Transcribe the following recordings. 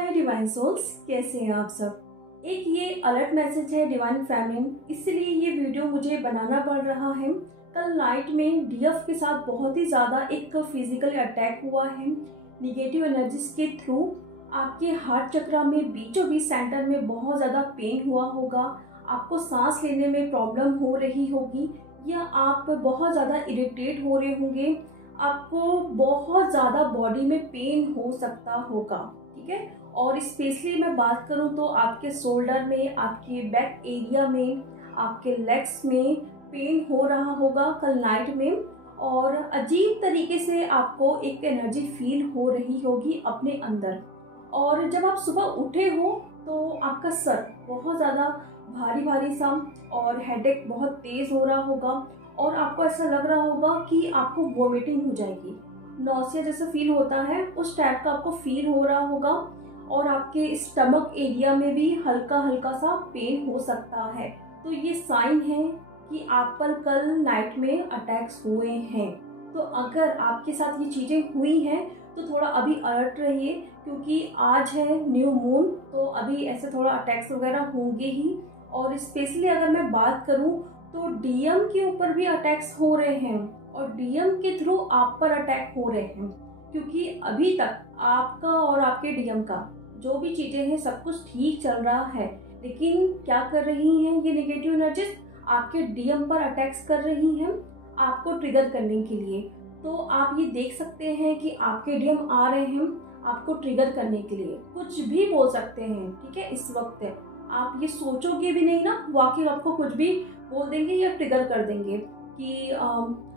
हाय divine souls, कैसे हैं आप सब। एक ये अलर्ट मैसेज है डिवाइन फैमिली, इसलिए ये वीडियो मुझे बनाना पड़ रहा है। कल नाइट में डीएफ के साथ बहुत ही ज़्यादा एक फिजिकल अटैक हुआ है निगेटिव एनर्जीज के थ्रू। आपके हार्ट चक्रा में बीचों बीच सेंटर में बहुत ज़्यादा पेन हुआ होगा, आपको सांस लेने में प्रॉब्लम हो रही होगी, या आप बहुत ज़्यादा इरिटेट हो रहे होंगे, आपको बहुत ज़्यादा बॉडी में पेन हो सकता होगा। ठीक है, और स्पेशली मैं बात करूं तो आपके शोल्डर में, आपके बैक एरिया में, आपके लेग्स में पेन हो रहा होगा कल नाइट में, और अजीब तरीके से आपको एक एनर्जी फील हो रही होगी अपने अंदर। और जब आप सुबह उठे हो तो आपका सर बहुत ज़्यादा भारी भारी सा और हेडेक बहुत तेज़ हो रहा होगा, और आपको ऐसा लग रहा होगा कि आपको वोमिटिंग हो जाएगी, नौसिया जैसा फील होता है उस टाइप का आपको फील हो रहा होगा। और आपके स्टमक एरिया में भी हल्का हल्का सा पेन हो सकता है। तो ये साइन है कि आप पर कल नाइट में अटैक्स हुए हैं। तो अगर आपके साथ ये चीज़ें हुई हैं तो थोड़ा अभी अलर्ट रहिए, क्योंकि आज है न्यू मून, तो अभी ऐसे थोड़ा अटैक्स वगैरह होंगे ही। और स्पेशली अगर मैं बात करूं तो डीएम के ऊपर भी अटैक्स हो रहे हैं, और डीएम के थ्रू आप पर अटैक हो रहे हैं, क्योंकि अभी तक आपका और आपके डीएम का जो भी चीज़ें हैं सब कुछ ठीक चल रहा है। लेकिन क्या कर रही हैं ये नेगेटिव एनर्जीज, आपके डीएम पर अटैक्स कर रही हैं आपको ट्रिगर करने के लिए। तो आप ये देख सकते हैं कि आपके डीएम आ रहे हैं आपको ट्रिगर करने के लिए, कुछ भी बोल सकते हैं। ठीक है, इस वक्त आप ये सोचोगे भी नहीं ना, वाकई आपको कुछ भी बोल देंगे या ट्रिगर कर देंगे कि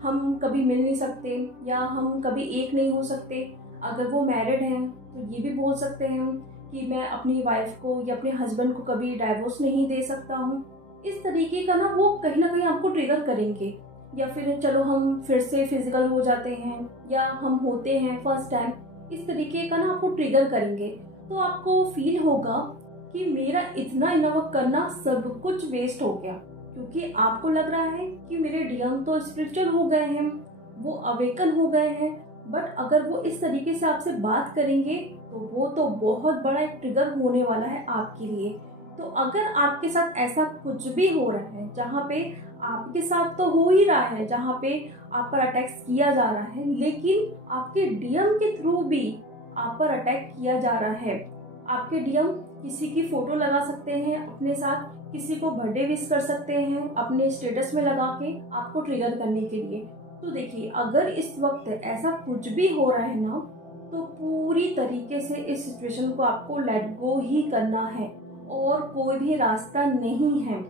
हम कभी मिल नहीं सकते, या हम कभी एक नहीं हो सकते। अगर वो मैरिड हैं तो ये भी बोल सकते हैं कि मैं अपनी वाइफ को या अपने हस्बैंड को कभी डाइवोर्स नहीं दे सकता हूँ। इस तरीके का ना वो कहीं ना कहीं आपको ट्रिगर करेंगे। या फिर चलो हम फिर से फिजिकल हो जाते हैं, या हम होते हैं फर्स्ट टाइम, इस तरीके का ना आपको ट्रिगर करेंगे। तो आपको फील होगा कि मेरा इतना इन्वॉल्व करना सब कुछ वेस्ट हो गया, क्योंकि आपको लग रहा है कि मेरे डीएम तो स्पिरिचुअल हो गए हैं, वो अवेकन हो गए हैं। बट अगर वो इस तरीके से आपसे बात करेंगे तो वो तो बहुत बड़ा एक ट्रिगर होने वाला है आपके लिए। तो अगर आपके साथ ऐसा कुछ भी हो रहा है, जहाँ पे आपके साथ तो हो ही रहा है, जहाँ पे आप पर अटैक्स किया जा रहा है, लेकिन आपके डीएम के थ्रू भी आप पर अटैक किया जा रहा है। आपके डीएम किसी की फोटो लगा सकते हैं अपने साथ, किसी को बर्थडे विश कर सकते हैं अपने स्टेटस में लगा के आपको ट्रिगर करने के लिए। तो देखिए, अगर इस वक्त ऐसा कुछ भी हो रहा है ना, तो पूरी तरीके से इस सिचुएशन को आपको लेट गो ही करना है, और कोई भी रास्ता नहीं है।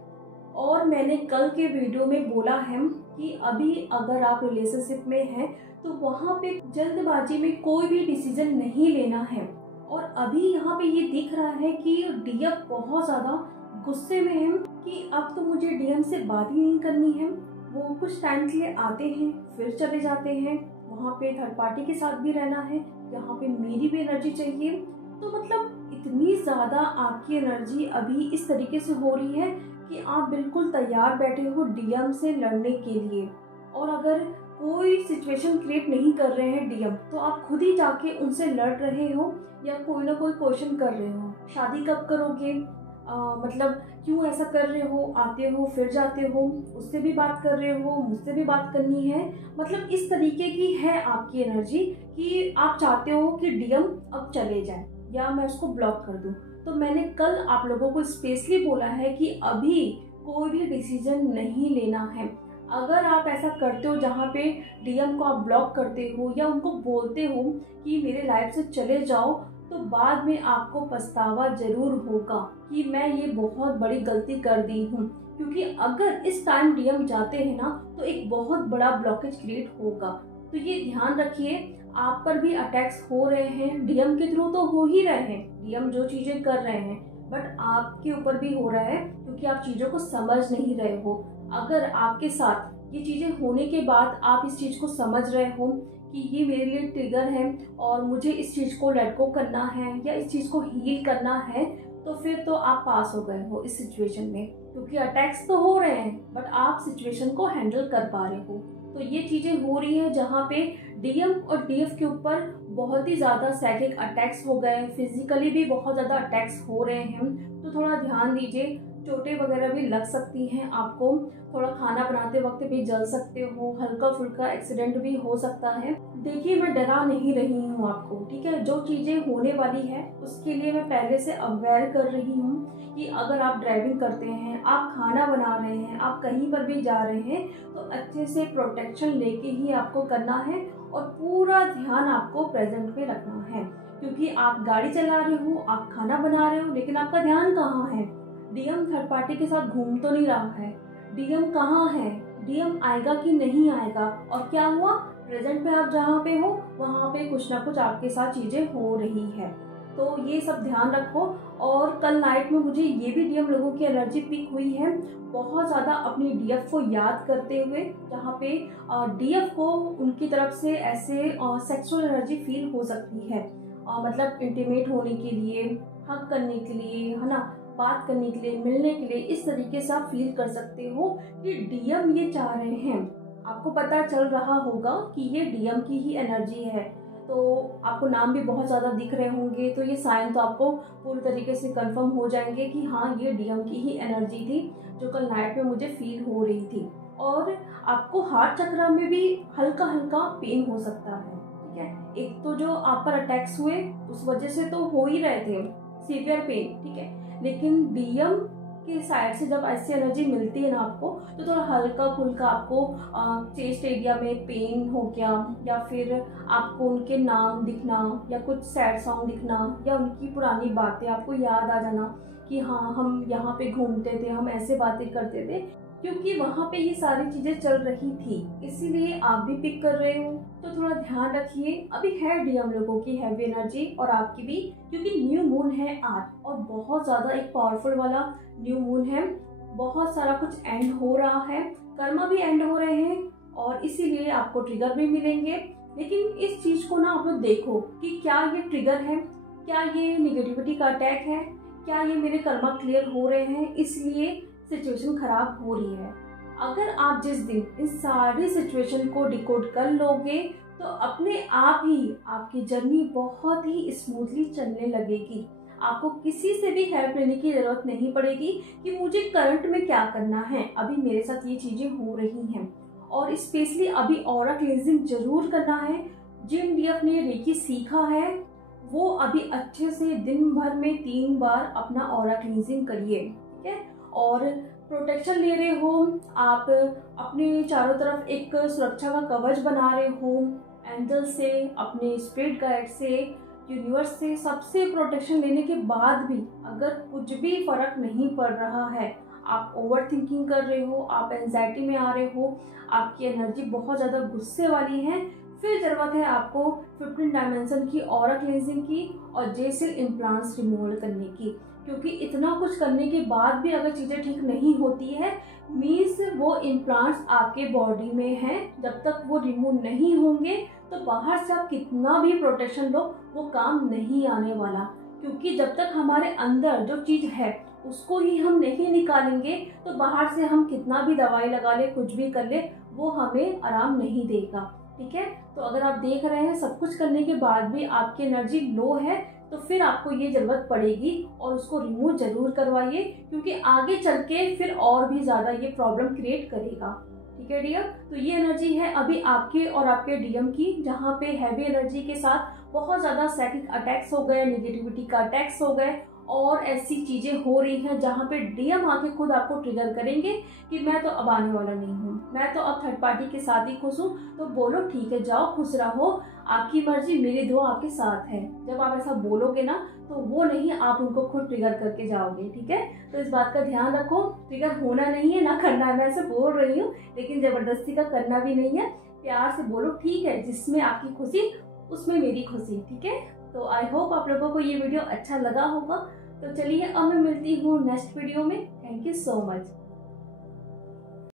और मैंने कल के वीडियो में बोला है कि अभी अगर आप रिलेशनशिप में हैं तो वहाँ पे जल्दबाजी में कोई भी डिसीजन नहीं लेना है। और अभी यहाँ पे ये दिख रहा है कि डीएम बहुत ज़्यादा गुस्से में है कि अब तो मुझे डीएम से बात ही नहीं करनी है। वो कुछ टाइम के लिए आते हैं फिर चले जाते हैं, वहाँ पे थर्ड पार्टी के साथ भी रहना है, यहाँ पे मेरी भी एनर्जी चाहिए। तो मतलब इतनी ज़्यादा आपकी एनर्जी अभी इस तरीके से हो रही है कि आप बिल्कुल तैयार बैठे हो डीएम से लड़ने के लिए। और अगर कोई सिचुएशन क्रिएट नहीं कर रहे हैं डीएम, तो आप खुद ही जाके उनसे लड़ रहे हो, या कोई ना कोई क्वेश्चन कर रहे हो, शादी कब करोगे, मतलब क्यों ऐसा कर रहे हो, आते हो फिर जाते हो, उससे भी बात कर रहे हो, मुझसे भी बात करनी है। मतलब इस तरीके की है आपकी एनर्जी कि आप चाहते हो कि डीएम अब चले जाए या मैं उसको ब्लॉक कर दूं। तो मैंने कल आप लोगों को स्पेशली बोला है कि अभी कोई भी डिसीजन नहीं लेना है। अगर आप ऐसा करते हो जहाँ पे डीएम को आप ब्लॉक करते हो या उनको बोलते हो कि मेरे लाइफ से चले जाओ, तो बाद में आपको पछतावा जरूर होगा कि मैं ये बहुत बड़ी गलती कर दी हूँ। क्योंकि अगर इस टाइम डीएम जाते हैं ना तो एक बहुत बड़ा ब्लॉकेज क्रिएट होगा। तो ये ध्यान रखिए, आप पर भी अटैक्स हो रहे हैं, डीएम के थ्रू तो हो ही रहे हैं, डीएम जो चीजें कर रहे हैं, बट आपके ऊपर भी हो रहा है क्योंकि आप चीजों को समझ नहीं रहे हो। अगर आपके साथ ये चीजें होने के बाद आप इस चीज को समझ रहे हो कि ये मेरे लिए ट्रिगर है और मुझे इस चीज को लेट गो करना है या इस चीज को हील करना है, तो फिर तो आप पास हो गए हो इस सिचुएशन में। क्योंकि अटैक्स तो हो रहे हैं बट आप सिचुएशन को हैंडल कर पा रहे हो। तो ये चीजें हो रही है जहाँ पे डीएम और डीएफ के ऊपर बहुत ही ज़्यादा साइकिक अटैक्स हो गए, फिजिकली भी बहुत ज़्यादा अटैक्स हो रहे हैं, तो थोड़ा ध्यान दीजिए। चोटें वगैरह भी लग सकती हैं आपको, थोड़ा खाना बनाते वक्त भी जल सकते हो, हल्का फुल्का एक्सीडेंट भी हो सकता है। देखिए, मैं डरा नहीं रही हूँ आपको, ठीक है। जो चीज़ें होने वाली है उसके लिए मैं पहले से अवेयर कर रही हूँ कि अगर आप ड्राइविंग करते हैं, आप खाना बना रहे हैं, आप कहीं पर भी जा रहे हैं, तो अच्छे से प्रोटेक्शन लेके ही आपको करना है और पूरा ध्यान आपको प्रेजेंट में रखना है। क्योंकि आप गाड़ी चला रहे हो, आप खाना बना रहे हो, लेकिन आपका ध्यान कहाँ है? डीएम थर्ड पार्टी के साथ घूम तो नहीं रहा है। डीएम कहाँ है? डीएम आएगा कि नहीं आएगा? और क्या हुआ? प्रेजेंट में आप जहाँ पे हो वहाँ पे कुछ ना कुछ आपके साथ चीजें हो रही है। तो ये सब ध्यान रखो। और कल नाइट में मुझे ये भी डीएम लोगों की एनर्जी पिक हुई है, बहुत ज़्यादा अपनी डीएफ को याद करते हुए, जहाँ पे डीएफ को उनकी तरफ से ऐसे सेक्सुअल एनर्जी फील हो सकती है। मतलब इंटीमेट होने के लिए, हक करने के लिए, है ना, बात करने के लिए, मिलने के लिए, इस तरीके से आप फील कर सकते हो कि डीएम ये चाह रहे हैं। आपको पता चल रहा होगा कि ये डीएम की ही एनर्जी है, तो आपको नाम भी बहुत ज़्यादा दिख रहे होंगे, तो ये साइन तो आपको पूरी तरीके से कंफर्म हो जाएंगे कि हाँ, ये डीएम की ही एनर्जी थी जो कल नाइट में मुझे फील हो रही थी। और आपको हार्ट चक्र में भी हल्का हल्का पेन हो सकता है, ठीक है। एक तो जो आप पर अटैक्स हुए उस वजह से तो हो ही रहे थे सीवियर पेन, ठीक है, लेकिन डीएम के साइड से जब ऐसी एनर्जी मिलती है ना आपको, तो थोड़ा हल्का फुल्का आपको चेस्ट एरिया में पेन हो गया, या फिर आपको उनके नाम दिखना, या कुछ सैड सॉन्ग दिखना, या उनकी पुरानी बातें आपको याद आ जाना कि हाँ, हम यहाँ पे घूमते थे, हम ऐसे बातें करते थे, क्योंकि वहाँ पे ये सारी चीजें चल रही थी, इसीलिए आप भी पिक कर रहे हो। तो थोड़ा ध्यान रखिए। अभी है डीएम लोगों की हैवी एनर्जी और आपकी भी, क्योंकि न्यू मून है आज और बहुत ज्यादा एक पावरफुल वाला न्यू मून है। बहुत सारा कुछ एंड हो रहा है, कर्मा भी एंड हो रहे हैं और इसीलिए आपको ट्रिगर भी मिलेंगे। लेकिन इस चीज को ना आप लोग देखो कि क्या ये ट्रिगर है, क्या ये निगेटिविटी का अटैक है, क्या ये मेरे कर्मा क्लियर हो रहे हैं इसलिए सिचुएशन खराब हो रही है। अगर आप जिस दिन इस सारी सिचुएशन को डिकोड कर लोगे तो अपने आप ही आपकी जर्नी बहुत ही स्मूथली चलने लगेगी। आपको किसी से भी हेल्प लेने की जरूरत नहीं पड़ेगी कि मुझे करंट में क्या करना है, अभी मेरे साथ ये चीजें हो रही हैं। और स्पेशली अभी ऑरा क्लींजिंग जरूर करना है। जिन डीएफ ने रेकी सीखा है वो अभी अच्छे से दिन भर में 3 बार अपना ऑरा क्लींजिंग करिए, ठीक है। और प्रोटेक्शन ले रहे हो आप, अपने चारों तरफ एक सुरक्षा का कवच बना रहे हो, एंजल से, अपने स्पिरिट गाइड से, यूनिवर्स से, सबसे प्रोटेक्शन लेने के बाद भी अगर कुछ भी फर्क नहीं पड़ रहा है, आप ओवर थिंकिंग कर रहे हो, आप एंजाइटी में आ रहे हो, आपकी एनर्जी बहुत ज़्यादा गुस्से वाली है, फिर ज़रूरत है आपको 15 डायमेंशन की ऑरा क्लींजिंग की और जेसेल इम्प्लांट्स रिमूवल करने की। क्योंकि इतना कुछ करने के बाद भी अगर चीज़ें ठीक नहीं होती है, मीन्स वो इम्प्लांट्स आपके बॉडी में हैं। जब तक वो रिमूव नहीं होंगे तो बाहर से आप कितना भी प्रोटेक्शन लो वो काम नहीं आने वाला। क्योंकि जब तक हमारे अंदर जो चीज़ है उसको ही हम नहीं निकालेंगे तो बाहर से हम कितना भी दवाई लगा ले, कुछ भी कर ले, वो हमें आराम नहीं देगा, ठीक है। तो अगर आप देख रहे हैं सब कुछ करने के बाद भी आपकी एनर्जी लो है तो फिर आपको ये जरूरत पड़ेगी और उसको रिमूव जरूर करवाइए, क्योंकि आगे चल के फिर और भी ज़्यादा ये प्रॉब्लम क्रिएट करेगा, ठीक है डियर। तो ये एनर्जी है अभी आपके और आपके डीएम की, जहाँ पे हैवी एनर्जी के साथ बहुत ज़्यादा साइकिक अटैक्स हो गए, निगेटिविटी का अटैक्स हो गए और ऐसी चीज़ें हो रही हैं जहाँ पे डीएम आके खुद आपको ट्रिगर करेंगे कि मैं तो अब आने वाला नहीं हूँ, मैं तो अब थर्ड पार्टी के साथ ही खुश हूँ। तो बोलो ठीक है, जाओ खुश रहो, आपकी मर्जी, मेरी दुआ आपके साथ है। जब आप ऐसा बोलोगे ना तो वो नहीं, आप उनको खुद ट्रिगर करके जाओगे, ठीक है। तो इस बात का ध्यान रखो, ट्रिगर होना नहीं है ना करना है, मैं ऐसे बोल रही हूँ लेकिन जबरदस्ती का करना भी नहीं है। प्यार से बोलो ठीक है, जिसमें आपकी खुशी उसमें मेरी खुशी, ठीक है। तो आई होप आप लोगों को ये वीडियो अच्छा लगा होगा। तो चलिए अब मैं मिलती हूँ नेक्स्ट वीडियो में। Thank you so much.